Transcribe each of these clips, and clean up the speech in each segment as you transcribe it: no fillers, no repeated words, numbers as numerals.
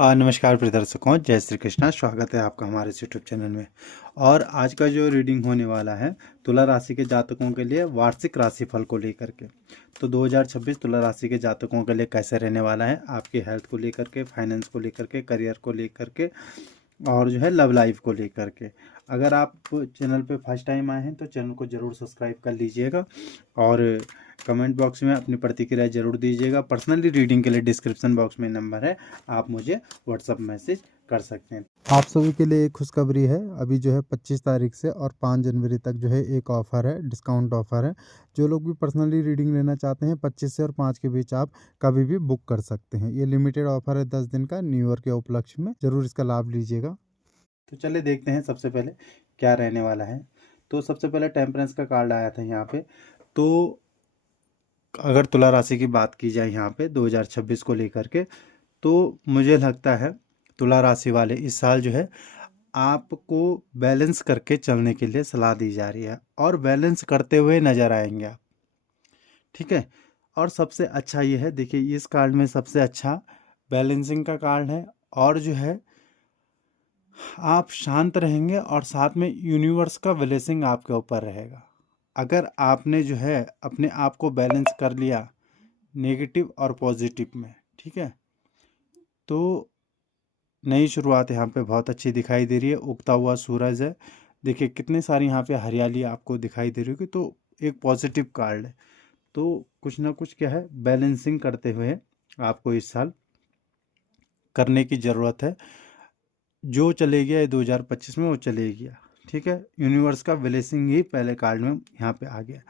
नमस्कार प्रिय दर्शकों, जय श्री कृष्णा। स्वागत है आपका हमारे इस यूट्यूब चैनल में। और आज का जो रीडिंग होने वाला है तुला राशि के जातकों के लिए वार्षिक राशिफल को लेकर के। तो 2026 तुला राशि के जातकों के लिए कैसे रहने वाला है, आपकी हेल्थ को लेकर के, फाइनेंस को लेकर के, करियर को लेकर के और जो है लव लाइफ को लेकर के। अगर आप चैनल पे फर्स्ट टाइम आए हैं तो चैनल को ज़रूर सब्सक्राइब कर लीजिएगा और कमेंट बॉक्स में अपनी प्रतिक्रिया ज़रूर दीजिएगा। पर्सनली रीडिंग के लिए डिस्क्रिप्शन बॉक्स में नंबर है, आप मुझे व्हाट्सअप मैसेज कर सकते हैं। आप सभी के लिए एक खुशखबरी है। अभी जो है 25 तारीख से और 5 जनवरी तक जो है एक ऑफ़र है, डिस्काउंट ऑफ़र है। जो लोग भी पर्सनली रीडिंग लेना चाहते हैं 25 से और 5 के बीच आप कभी भी बुक कर सकते हैं। ये लिमिटेड ऑफ़र है 10 दिन का, न्यू ईयर के उपलक्ष्य में। ज़रूर इसका लाभ लीजिएगा। तो चलिए देखते हैं सबसे पहले क्या रहने वाला है। तो सबसे पहले टेम्परेंस का कार्ड आया था यहाँ पे। तो अगर तुला राशि की बात की जाए यहाँ पे 2026 को लेकर के, तो मुझे लगता है तुला राशि वाले इस साल जो है आपको बैलेंस करके चलने के लिए सलाह दी जा रही है और बैलेंस करते हुए नज़र आएंगे आप। ठीक है। और सबसे अच्छा ये है, देखिए इस कार्ड में सबसे अच्छा बैलेंसिंग का कार्ड है। और जो है आप शांत रहेंगे और साथ में यूनिवर्स का ब्लेसिंग आपके ऊपर रहेगा। अगर आपने जो है अपने आप को बैलेंस कर लिया नेगेटिव और पॉजिटिव में, ठीक है, तो नई शुरुआत यहाँ पे बहुत अच्छी दिखाई दे रही है। उगता हुआ सूरज है, देखिए कितने सारी यहाँ पे हरियाली आपको दिखाई दे रही होगी। तो एक पॉजिटिव कार्ड है। तो कुछ ना कुछ क्या है, बैलेंसिंग करते हुए आपको इस साल करने की ज़रूरत है। जो चले गया 2025 में वो चले गया। ठीक है, यूनिवर्स का ब्लेसिंग ही पहले कार्ड में यहाँ पे आ गया।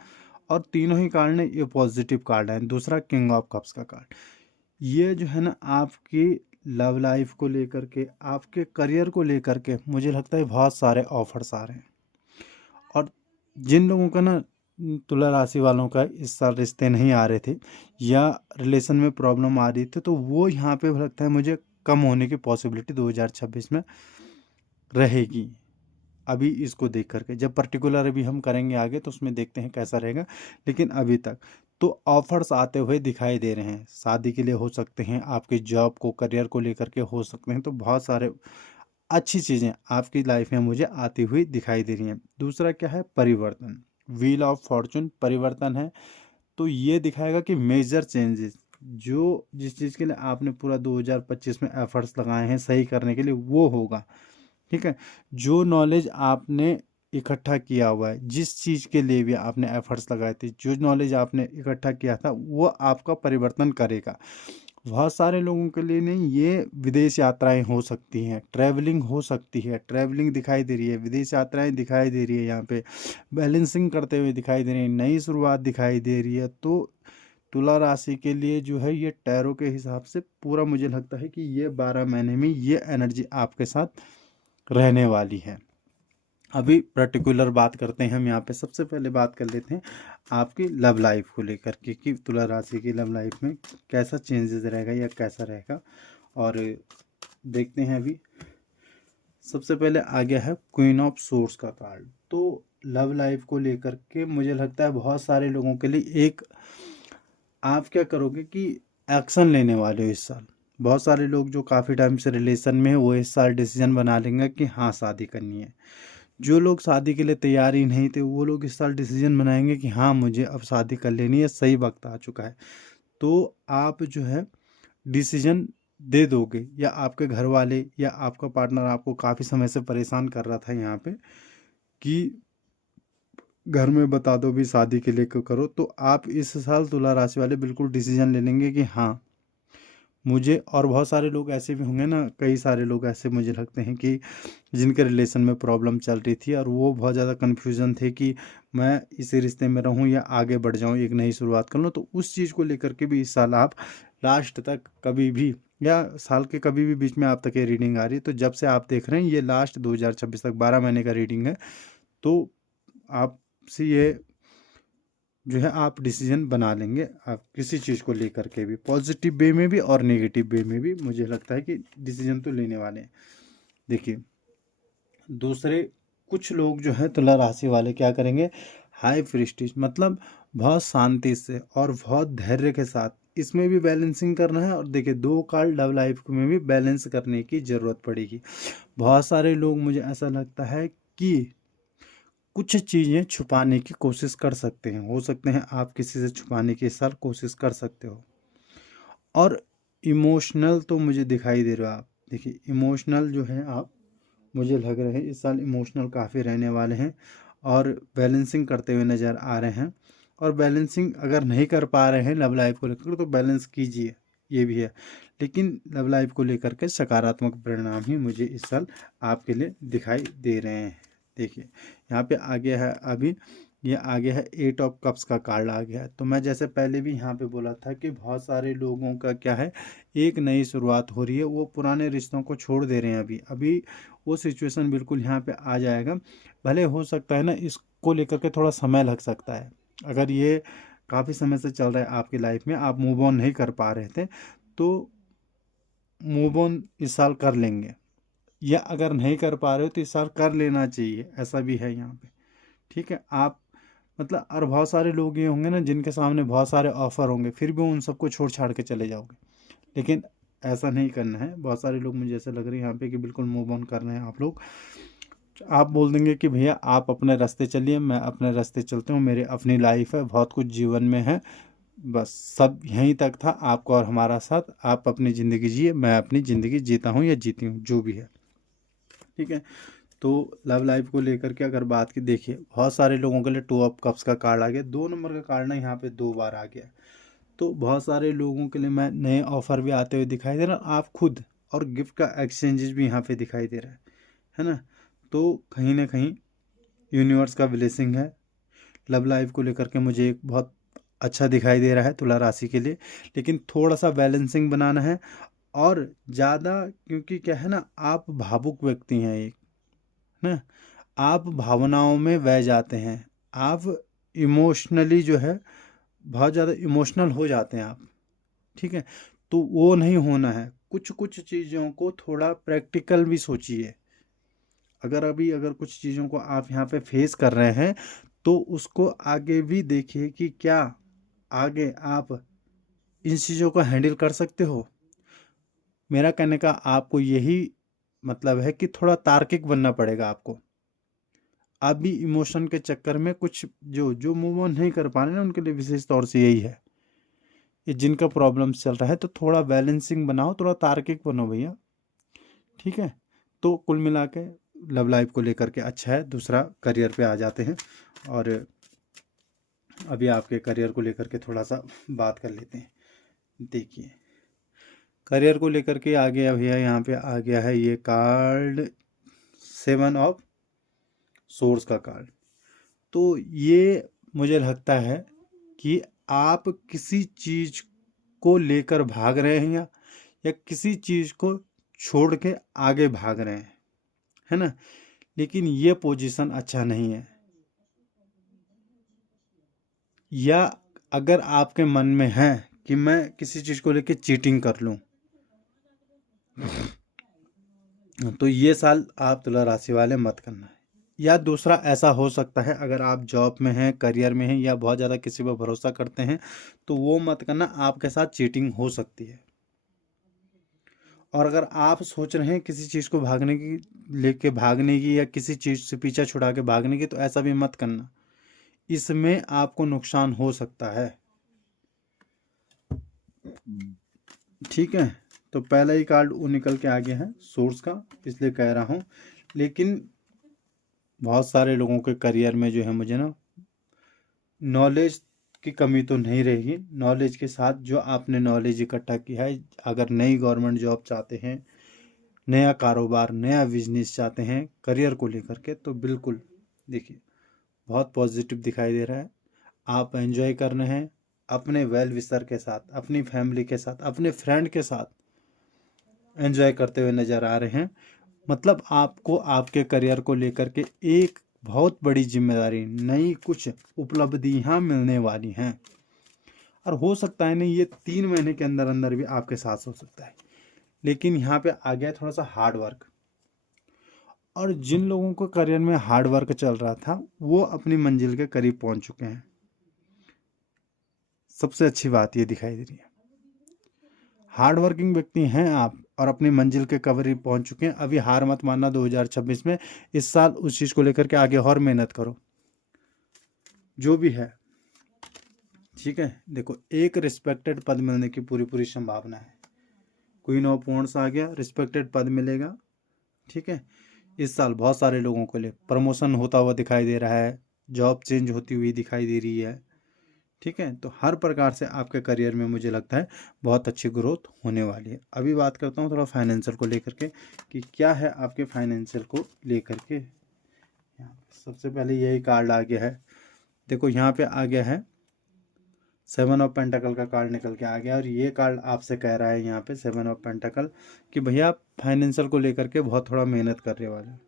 और तीनों ही कार्ड ने ये पॉजिटिव कार्ड है। दूसरा किंग ऑफ कप्स का कार्ड, ये जो है ना आपकी लव लाइफ को लेकर के, आपके करियर को लेकर के मुझे लगता है बहुत सारे ऑफर्स आ रहे हैं। और जिन लोगों का ना तुला राशि वालों का इस साल रिश्ते नहीं आ रहे थे या रिलेशन में प्रॉब्लम आ रही थी, तो वो यहाँ पे लगता है मुझे कम होने की पॉसिबिलिटी 2026 में रहेगी। अभी इसको देख करके, जब पर्टिकुलर अभी हम करेंगे आगे तो उसमें देखते हैं कैसा रहेगा। लेकिन अभी तक तो ऑफर्स आते हुए दिखाई दे रहे हैं। शादी के लिए हो सकते हैं, आपके जॉब को, करियर को लेकर के हो सकते हैं। तो बहुत सारे अच्छी चीज़ें आपकी लाइफ में मुझे आती हुई दिखाई दे रही हैं। दूसरा क्या है, परिवर्तन, व्हील ऑफ फॉर्चून परिवर्तन है। तो ये दिखाएगा कि मेजर चेंजेस, जो जिस चीज़ के लिए आपने पूरा 2025 में एफर्ट्स लगाए हैं सही करने के लिए, वो होगा। ठीक है, जो नॉलेज आपने इकट्ठा किया हुआ है, जिस चीज़ के लिए भी आपने एफर्ट्स लगाए थे, जो नॉलेज आपने इकट्ठा किया था, वो आपका परिवर्तन करेगा। बहुत सारे लोगों के लिए नहीं, ये विदेश यात्राएं हो सकती हैं, ट्रैवलिंग हो सकती है। ट्रैवलिंग दिखाई दे रही है, विदेश यात्राएं दिखाई दे रही है, यहाँ पे बैलेंसिंग करते हुए दिखाई दे रही है, नई शुरुआत दिखाई दे रही है। तो तुला राशि के लिए जो है ये टैरो के हिसाब से पूरा मुझे लगता है कि ये 12 महीने में ये एनर्जी आपके साथ रहने वाली है। अभी पर्टिकुलर बात करते हैं हम यहाँ पे। सबसे पहले बात कर लेते हैं आपकी लव लाइफ को लेकर के कि तुला राशि की लव लाइफ में कैसा चेंजेस रहेगा या कैसा रहेगा। और देखते हैं अभी सबसे पहले आ गया है क्वीन ऑफ सोर्स का कार्ड। तो लव लाइफ को लेकर के मुझे लगता है बहुत सारे लोगों के लिए एक, आप क्या करोगे कि एक्शन लेने वाले हो इस साल। बहुत सारे लोग जो काफ़ी टाइम से रिलेशन में है वो इस साल डिसीजन बना लेंगे कि हाँ शादी करनी है। जो लोग शादी के लिए तैयार ही नहीं थे वो लोग इस साल डिसीजन बनाएंगे कि हाँ मुझे अब शादी कर लेनी है, सही वक्त आ चुका है। तो आप जो है डिसीजन दे दोगे, या आपके घर वाले या आपका पार्टनर आपको काफ़ी समय से परेशान कर रहा था यहाँ पे कि घर में बता दो भी शादी के लिए क्यों करो, तो आप इस साल तुला राशि वाले बिल्कुल डिसीजन ले लेंगे कि हाँ मुझे। और बहुत सारे लोग ऐसे भी होंगे ना, कई सारे लोग ऐसे मुझे लगते हैं कि जिनके रिलेशन में प्रॉब्लम चल रही थी और वो बहुत ज़्यादा कन्फ्यूज़न थे कि मैं इसी रिश्ते में रहूं या आगे बढ़ जाऊं, एक नई शुरुआत कर लूं। तो उस चीज़ को लेकर के भी इस साल आप लास्ट तक कभी भी, या साल के कभी भी बीच में आप तक ये रीडिंग आ रही है, तो जब से आप देख रहे हैं ये लास्ट 2026 तक 12 महीने का रीडिंग है। तो आपसे ये जो है आप डिसीजन बना लेंगे, आप किसी चीज़ को लेकर के भी, पॉजिटिव वे में भी और नेगेटिव वे में भी मुझे लगता है कि डिसीजन तो लेने वाले हैं। देखिए दूसरे कुछ लोग जो है तुला राशि वाले क्या करेंगे, हाई प्रेस्टीज मतलब बहुत शांति से और बहुत धैर्य के साथ इसमें भी बैलेंसिंग करना है, और देखिए 2 कार्ड लव लाइफ में भी बैलेंस करने की ज़रूरत पड़ेगी। बहुत सारे लोग, मुझे ऐसा लगता है कि कुछ चीज़ें छुपाने की कोशिश कर सकते हैं, हो सकते हैं आप किसी से छुपाने की इस साल कोशिश कर सकते हो। और इमोशनल तो मुझे दिखाई दे रहा है, आप देखिए इमोशनल जो है आप, मुझे लग रहे हैं इस साल इमोशनल काफ़ी रहने वाले हैं और बैलेंसिंग करते हुए नज़र आ रहे हैं। और बैलेंसिंग अगर नहीं कर पा रहे हैं लव लाइफ को लेकर तो बैलेंस कीजिए, ये भी है। लेकिन लव लाइफ को लेकर के सकारात्मक परिणाम ही मुझे इस साल आपके लिए दिखाई दे रहे हैं। देखिए यहाँ पे आ गया है, अभी ये आ गया है 8 ऑफ कप्स का कार्ड आ गया है। तो मैं जैसे पहले भी यहाँ पे बोला था कि बहुत सारे लोगों का क्या है, एक नई शुरुआत हो रही है, वो पुराने रिश्तों को छोड़ दे रहे हैं। अभी अभी वो सिचुएशन बिल्कुल यहाँ पे आ जाएगा। भले हो सकता है ना इसको लेकर के थोड़ा समय लग सकता है, अगर ये काफ़ी समय से चल रहा है आपकी लाइफ में, आप मूव ऑन नहीं कर पा रहे थे, तो मूव ऑन इस साल कर लेंगे, या अगर नहीं कर पा रहे हो तो इस साल कर लेना चाहिए, ऐसा भी है यहाँ पे। ठीक है, आप मतलब, और बहुत सारे लोग ये होंगे ना जिनके सामने बहुत सारे ऑफर होंगे, फिर भी उन सबको छोड़ छाड़ के चले जाओगे, लेकिन ऐसा नहीं करना है। बहुत सारे लोग मुझे ऐसा लग रहा है यहाँ पे कि बिल्कुल मूव ऑन कर रहे हैं आप लोग। आप बोल देंगे कि भैया आप अपने रास्ते चलिए, मैं अपने रास्ते चलता हूँ, मेरी अपनी लाइफ है, बहुत कुछ जीवन में है, बस सब यहीं तक था, आपका और हमारा साथ, आप अपनी ज़िंदगी जिए, मैं अपनी ज़िंदगी जीता हूँ या जीती हूँ, जो भी है। ठीक है, तो लव लाइफ को लेकर के अगर बात की, देखिए बहुत सारे लोगों के लिए 2 ऑफ कप्स का कार्ड आ गया, 2 नंबर का कार्ड ना यहाँ पे 2 बार आ गया। तो बहुत सारे लोगों के लिए मैं नए ऑफर भी आते हुए दिखाई दे रहा, आप खुद, और गिफ्ट का एक्सचेंजेस भी यहाँ पे दिखाई दे रहा है ना। तो कहीं ना कहीं यूनिवर्स का ब्लेसिंग है। लव लाइफ को लेकर के मुझे एक बहुत अच्छा दिखाई दे रहा है तुला राशि के लिए, लेकिन थोड़ा सा बैलेंसिंग बनाना है। और ज़्यादा, क्योंकि क्या है ना, आप भावुक व्यक्ति हैं एक ना, आप भावनाओं में बह जाते हैं, आप इमोशनली जो है बहुत ज़्यादा इमोशनल हो जाते हैं आप। ठीक है, तो वो नहीं होना है। कुछ कुछ चीज़ों को थोड़ा प्रैक्टिकल भी सोचिए। अगर कुछ चीज़ों को आप यहाँ पे फेस कर रहे हैं, तो उसको आगे भी देखिए कि क्या आगे आप इन चीज़ों को हैंडल कर सकते हो। मेरा कहने का आपको यही मतलब है कि थोड़ा तार्किक बनना पड़ेगा आपको। आप भी इमोशन के चक्कर में कुछ जो जो मूव ऑन नहीं कर पा रहे ना, उनके लिए विशेष तौर से यही है, ये जिनका प्रॉब्लम चल रहा है, तो थोड़ा बैलेंसिंग बनाओ, थोड़ा तार्किक बनो भैया। ठीक है, तो कुल मिला के लव लाइफ को लेकर के अच्छा है। दूसरा, करियर पे आ जाते हैं, और अभी आपके करियर को लेकर के थोड़ा सा बात कर लेते हैं। देखिए करियर को लेकर के आ गया भैया, यहाँ पे आ गया है ये कार्ड 7 ऑफ सोर्स का कार्ड। तो ये मुझे लगता है कि आप किसी चीज़ को लेकर भाग रहे हैं, या किसी चीज़ को छोड़ के आगे भाग रहे हैं, है ना। लेकिन ये पोजीशन अच्छा नहीं है। या अगर आपके मन में है कि मैं किसी चीज़ को लेकर चीटिंग कर लूं, तो ये साल आप तुला राशि वाले मत करना है। या दूसरा ऐसा हो सकता है, अगर आप जॉब में हैं, करियर में हैं, या बहुत ज़्यादा किसी पर भरोसा करते हैं, तो वो मत करना, आपके साथ चीटिंग हो सकती है। और अगर आप सोच रहे हैं किसी चीज़ को भागने की, या किसी चीज़ से पीछा छुड़ा के भागने की, तो ऐसा भी मत करना, इसमें आपको नुकसान हो सकता है। ठीक है, तो पहला ही कार्ड वो निकल के आ गया है सोर्स का, इसलिए कह रहा हूँ। लेकिन बहुत सारे लोगों के करियर में जो है, मुझे ना नॉलेज की कमी तो नहीं रहेगी। नॉलेज के साथ जो आपने नॉलेज इकट्ठा किया है, अगर नई गवर्नमेंट जॉब चाहते हैं, नया कारोबार, नया बिजनेस चाहते हैं करियर को लेकर के, तो बिल्कुल देखिए बहुत पॉजिटिव दिखाई दे रहा है। आप एंजॉय कर रहे हैं अपने वेल विशर के साथ, अपनी फैमिली के साथ, अपने फ्रेंड के साथ एंजॉय करते हुए नज़र आ रहे हैं। मतलब आपको आपके करियर को लेकर के एक बहुत बड़ी जिम्मेदारी, नई कुछ उपलब्धियां मिलने वाली हैं। और हो सकता है नहीं, ये 3 महीने के अंदर अंदर भी आपके साथ हो सकता है। लेकिन यहाँ पे आ गया थोड़ा सा हार्ड वर्क। और जिन लोगों को करियर में हार्ड वर्क चल रहा था, वो अपनी मंजिल के करीब पहुंच चुके हैं। सबसे अच्छी बात ये दिखाई दे रही है। हार्ड वर्किंग व्यक्ति हैं आप और अपनी मंजिल के करीब पहुंच चुके हैं, अभी हार मत मानना 2026 में। इस साल उस चीज़ को लेकर के आगे और मेहनत करो जो भी है, ठीक है। देखो, एक रिस्पेक्टेड पद मिलने की पूरी पूरी संभावना है। क्वीन ऑफ वॉन्ड्स आ गया, रिस्पेक्टेड पद मिलेगा, ठीक है। इस साल बहुत सारे लोगों के लिए प्रमोशन होता हुआ दिखाई दे रहा है, जॉब चेंज होती हुई दिखाई दे रही है, ठीक है। तो हर प्रकार से आपके करियर में मुझे लगता है बहुत अच्छी ग्रोथ होने वाली है। अभी बात करता हूँ थोड़ा फाइनेंशियल को लेकर के कि क्या है आपके फाइनेंशियल को लेकर के। यहाँ सबसे पहले यही कार्ड आ गया है, देखो यहाँ पे आ गया है 7 ऑफ पेंटाकल का कार्ड निकल के आ गया, और ये कार्ड आपसे कह रहा है यहाँ पे 7 ऑफ पेंटाकल कि भैया आप फाइनेंशियल को लेकर के बहुत थोड़ा मेहनत करने वाले हो।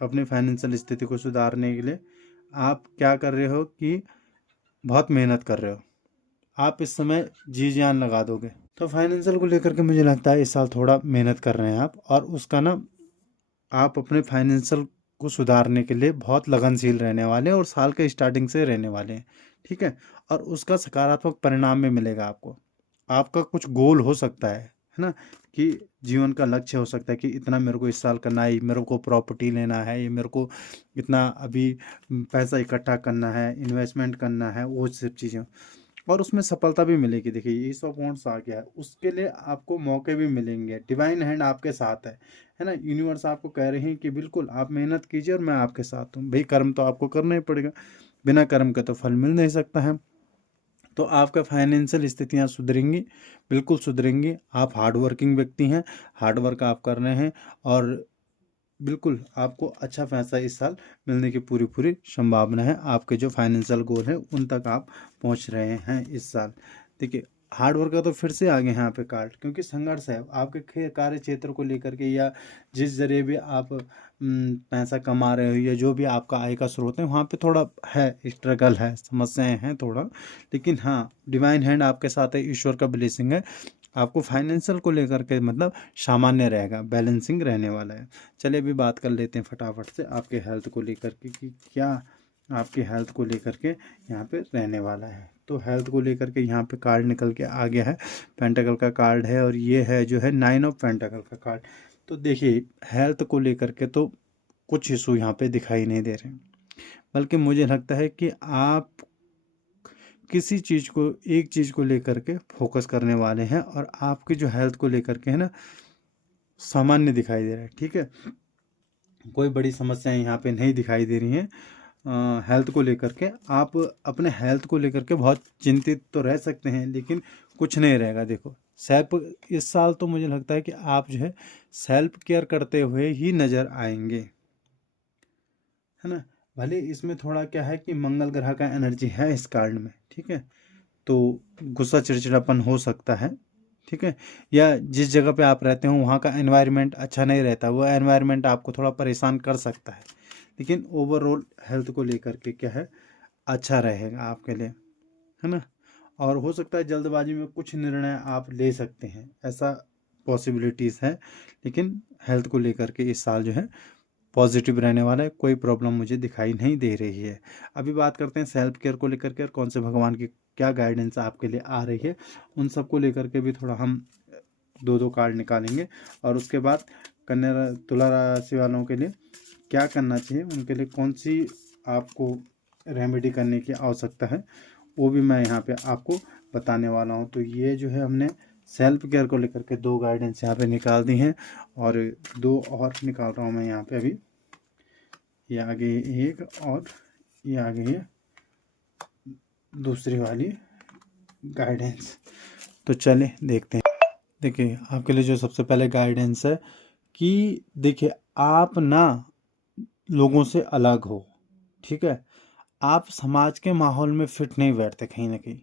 अपनी फाइनेंशियल स्थिति को सुधारने के लिए आप क्या कर रहे हो कि बहुत मेहनत कर रहे हो, आप इस समय जी जान लगा दोगे। तो फाइनेंशियल को लेकर के मुझे लगता है इस साल थोड़ा मेहनत कर रहे हैं आप, और उसका ना आप अपने फाइनेंशियल को सुधारने के लिए बहुत लगनशील रहने वाले हैं और साल के स्टार्टिंग से रहने वाले हैं, ठीक है। और उसका सकारात्मक परिणाम भी मिलेगा आपको। आपका कुछ गोल हो सकता है ना, कि जीवन का लक्ष्य हो सकता है कि इतना मेरे को इस साल करना है, मेरे को प्रॉपर्टी लेना है, ये मेरे को इतना अभी पैसा इकट्ठा करना है, इन्वेस्टमेंट करना है, वो सब चीज़ें, और उसमें सफलता भी मिलेगी। देखिए ये 100 पॉइंट्स आ गया है, उसके लिए आपको मौके भी मिलेंगे, डिवाइन हैंड आपके साथ है ना। यूनिवर्स आपको कह रहे हैं कि बिल्कुल आप मेहनत कीजिए और मैं आपके साथ हूँ। भाई कर्म तो आपको करना ही पड़ेगा, बिना कर्म के तो फल मिल नहीं सकता है। तो आपका फाइनेंशियल स्थितियाँ सुधरेंगी, बिल्कुल सुधरेंगी। आप हार्ड वर्किंग व्यक्ति हैं, हार्ड वर्क आप कर रहे हैं, और बिल्कुल आपको अच्छा पैसा इस साल मिलने की पूरी पूरी संभावना है। आपके जो फाइनेंशियल गोल है उन तक आप पहुंच रहे हैं इस साल। देखिए हार्ड वर्क का तो फिर से आगे यहाँ पे कार्ड, क्योंकि संघर्ष है आपके कार्य क्षेत्र को लेकर के, या जिस जरिए भी आप पैसा कमा रहे हो या जो भी आपका आय का स्रोत है, वहाँ पे थोड़ा है, स्ट्रगल है, समस्याएं हैं थोड़ा, लेकिन हाँ डिवाइन हैंड आपके साथ है, ईश्वर का ब्लेसिंग है। आपको फाइनेंशियल को लेकर के मतलब सामान्य रहेगा, बैलेंसिंग रहने वाला है। चलिए अभी बात कर लेते हैं फटाफट से आपके हेल्थ को लेकर के कि क्या आपकी हेल्थ को लेकर के यहाँ पे रहने वाला है। तो हेल्थ को लेकर के यहाँ पे कार्ड निकल के आ गया है, पेंटाकल का कार्ड है, और ये है जो है 9 ऑफ पेंटाकल का कार्ड। तो देखिए हेल्थ को लेकर के तो कुछ इशू यहाँ पे दिखाई नहीं दे रहे, बल्कि मुझे लगता है कि आप किसी चीज़ को, एक चीज़ को लेकर के फोकस करने वाले हैं, और आपकी जो हेल्थ को लेकर के है ना सामान्य दिखाई दे रहा है, ठीक है। कोई बड़ी समस्याएं यहाँ पे नहीं दिखाई दे रही हैं। हेल्थ को लेकर के आप अपने हेल्थ को लेकर के बहुत चिंतित तो रह सकते हैं, लेकिन कुछ नहीं रहेगा। देखो सेल्फ, इस साल तो मुझे लगता है कि आप जो है सेल्फ केयर करते हुए ही नज़र आएंगे, है ना। भले इसमें थोड़ा क्या है कि मंगल ग्रह का एनर्जी है इस कार्ड में, ठीक है। तो गुस्सा चिड़चिड़ापन हो सकता है, ठीक है। या जिस जगह पे आप रहते हो वहाँ का एनवायरनमेंट अच्छा नहीं रहता, वो एनवायरनमेंट आपको थोड़ा परेशान कर सकता है, लेकिन ओवरऑल हेल्थ को लेकर के क्या है अच्छा रहेगा आपके लिए, है ना। और हो सकता है जल्दबाजी में कुछ निर्णय आप ले सकते हैं, ऐसा पॉसिबिलिटीज़ है, लेकिन हेल्थ को लेकर के इस साल जो है पॉजिटिव रहने वाला है, कोई प्रॉब्लम मुझे दिखाई नहीं दे रही है। अभी बात करते हैं सेल्फ केयर को लेकर के, और कौन से भगवान की क्या गाइडेंस आपके लिए आ रही है, उन सब को लेकर के भी थोड़ा हम दो दो कार्ड निकालेंगे। और उसके बाद कन्या तुला राशि वालों के लिए क्या करना चाहिए, उनके लिए कौन सी आपको रेमेडी करने की आवश्यकता है, वो भी मैं यहाँ पे आपको बताने वाला हूँ। तो ये जो है हमने सेल्फ केयर को लेकर के दो गाइडेंस यहाँ पे निकाल दी हैं, और दो और निकाल रहा हूँ मैं यहाँ पे अभी। ये आगे एक, और ये आगे है दूसरी वाली गाइडेंस। तो चले देखते हैं। देखिए आपके लिए जो सबसे पहले गाइडेंस है कि देखिए आप ना लोगों से अलग हो, ठीक है। आप समाज के माहौल में फिट नहीं बैठते कहीं ना कहीं,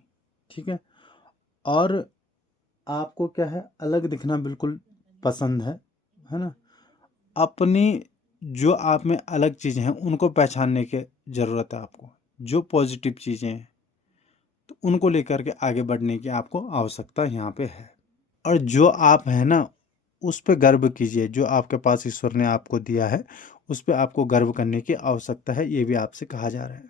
ठीक है। और आपको क्या है अलग दिखना बिल्कुल पसंद है ना। अपनी जो आप में अलग चीज़ें हैं उनको पहचानने की ज़रूरत है आपको, जो पॉजिटिव चीज़ें हैं तो उनको लेकर के आगे बढ़ने की आपको आवश्यकता यहाँ पे है। और जो आप हैं ना उस पे गर्व कीजिए, जो आपके पास ईश्वर ने आपको दिया है उस पे आपको गर्व करने की आवश्यकता है, ये भी आपसे कहा जा रहा है।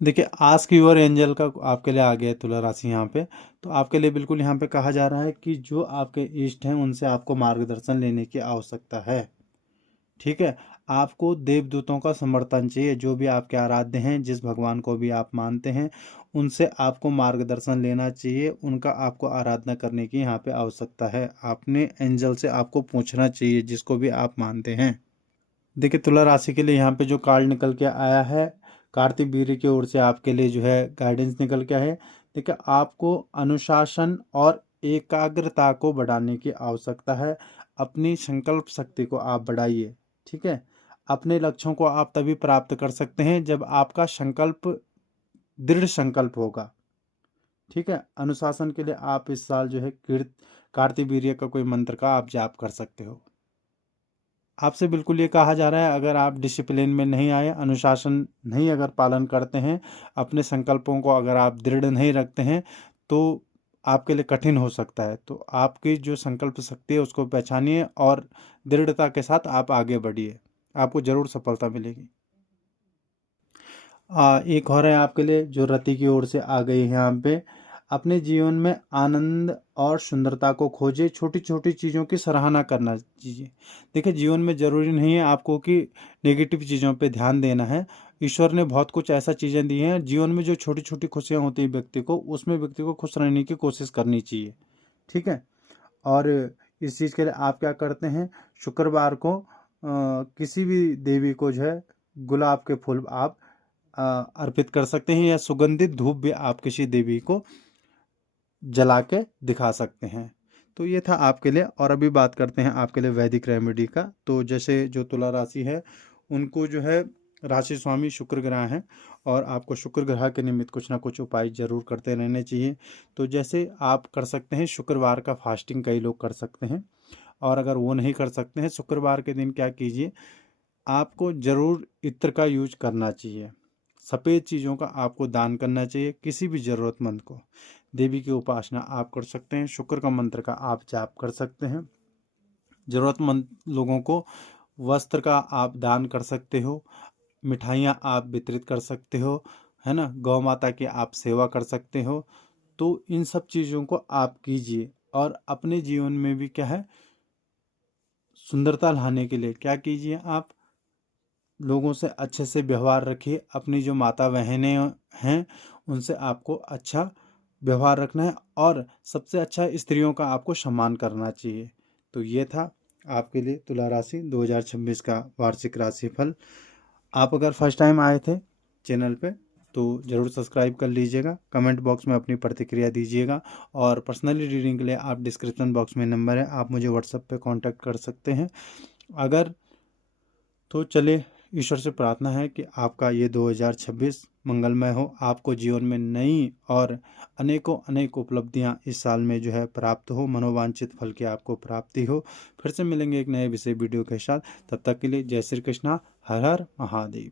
देखिए आस्क यूअर एंजल का आपके लिए आ गया है तुला राशि यहाँ पे। तो आपके लिए बिल्कुल यहाँ पे कहा जा रहा है कि जो आपके इष्ट हैं उनसे आपको मार्गदर्शन लेने की आवश्यकता है। ठीक है, आपको देवदूतों का समर्थन चाहिए। जो भी आपके आराध्य हैं, जिस भगवान को भी आप मानते हैं, उनसे आपको मार्गदर्शन लेना चाहिए। उनका आपको आराधना करने की यहाँ पे आवश्यकता है। आपने एंजल से आपको पूछना चाहिए, जिसको भी आप मानते हैं। देखिए तुला राशि के लिए यहाँ पे जो कार्ड निकल के आया है, कार्तिक वीर्य की ओर से आपके लिए जो है गाइडेंस निकल के है। देखिए आपको अनुशासन और एकाग्रता को बढ़ाने की आवश्यकता है। अपनी संकल्प शक्ति को आप बढ़ाइए। ठीक है, अपने लक्ष्यों को आप तभी प्राप्त कर सकते हैं जब आपका संकल्प दृढ़ संकल्प होगा। ठीक है, अनुशासन के लिए आप इस साल जो है कार्तिक वीर्य का कोई मंत्र का आप जाप कर सकते हो। आपसे बिल्कुल ये कहा जा रहा है, अगर आप डिसिप्लिन में नहीं आए, अनुशासन नहीं अगर पालन करते हैं, अपने संकल्पों को अगर आप दृढ़ नहीं रखते हैं, तो आपके लिए कठिन हो सकता है। तो आपकी जो संकल्प शक्ति है उसको पहचानिए और दृढ़ता के साथ आप आगे बढ़िए, आपको ज़रूर सफलता मिलेगी। एक और है आपके लिए जो रति की ओर से आ गई है यहाँ पे। अपने जीवन में आनंद और सुंदरता को खोजे, छोटी छोटी चीज़ों की सराहना करना चाहिए। देखिए जीवन में ज़रूरी नहीं है आपको कि नेगेटिव चीज़ों पे ध्यान देना है। ईश्वर ने बहुत कुछ ऐसा चीज़ें दी हैं जीवन में, जो छोटी छोटी खुशियाँ होती हैं व्यक्ति को, उसमें व्यक्ति को खुश रहने की कोशिश करनी चाहिए। ठीक है, और इस चीज़ के लिए आप क्या करते हैं, शुक्रवार को किसी भी देवी को जो है गुलाब के फूल आप अर्पित कर सकते हैं, या सुगंधित धूप भी आप किसी देवी को जला के दिखा सकते हैं। तो ये था आपके लिए। और अभी बात करते हैं आपके लिए वैदिक रेमेडी का। तो जैसे जो तुला राशि है उनको जो है राशि स्वामी शुक्र ग्रह हैं, और आपको शुक्र ग्रह के निमित्त कुछ ना कुछ उपाय जरूर करते रहने चाहिए। तो जैसे आप कर सकते हैं शुक्रवार का फास्टिंग, कई लोग कर सकते हैं। और अगर वो नहीं कर सकते हैं, शुक्रवार के दिन क्या कीजिए, आपको ज़रूर इत्र का यूज करना चाहिए। सफ़ेद चीज़ों का आपको दान करना चाहिए किसी भी ज़रूरतमंद को। देवी की उपासना आप कर सकते हैं, शुक्र का मंत्र का आप जाप कर सकते हैं। ज़रूरतमंद लोगों को वस्त्र का आप दान कर सकते हो, मिठाइयाँ आप वितरित कर सकते हो, है ना, गौ माता की आप सेवा कर सकते हो। तो इन सब चीज़ों को आप कीजिए, और अपने जीवन में भी क्या है, सुंदरता लाने के लिए क्या कीजिए, आप लोगों से अच्छे से व्यवहार रखिए। अपनी जो माता बहनें हैं उनसे आपको अच्छा व्यवहार रखना है, और सबसे अच्छा स्त्रियों का आपको सम्मान करना चाहिए। तो ये था आपके लिए तुला राशि 2026 का वार्षिक राशिफल। आप अगर फर्स्ट टाइम आए थे चैनल पे तो ज़रूर सब्सक्राइब कर लीजिएगा, कमेंट बॉक्स में अपनी प्रतिक्रिया दीजिएगा, और पर्सनली रीडिंग के लिए आप डिस्क्रिप्शन बॉक्स में नंबर है, आप मुझे व्हाट्सएप पे कांटेक्ट कर सकते हैं। अगर तो चलिए, ईश्वर से प्रार्थना है कि आपका ये 2026 मंगलमय हो, आपको जीवन में नई और अनेकों अनेक उपलब्धियां इस साल में जो है प्राप्त हो, मनोवांछित फल की आपको प्राप्ति हो। फिर से मिलेंगे एक नए विषय वीडियो के साथ, तब तक के लिए जय श्री कृष्णा, हर हर महादेव।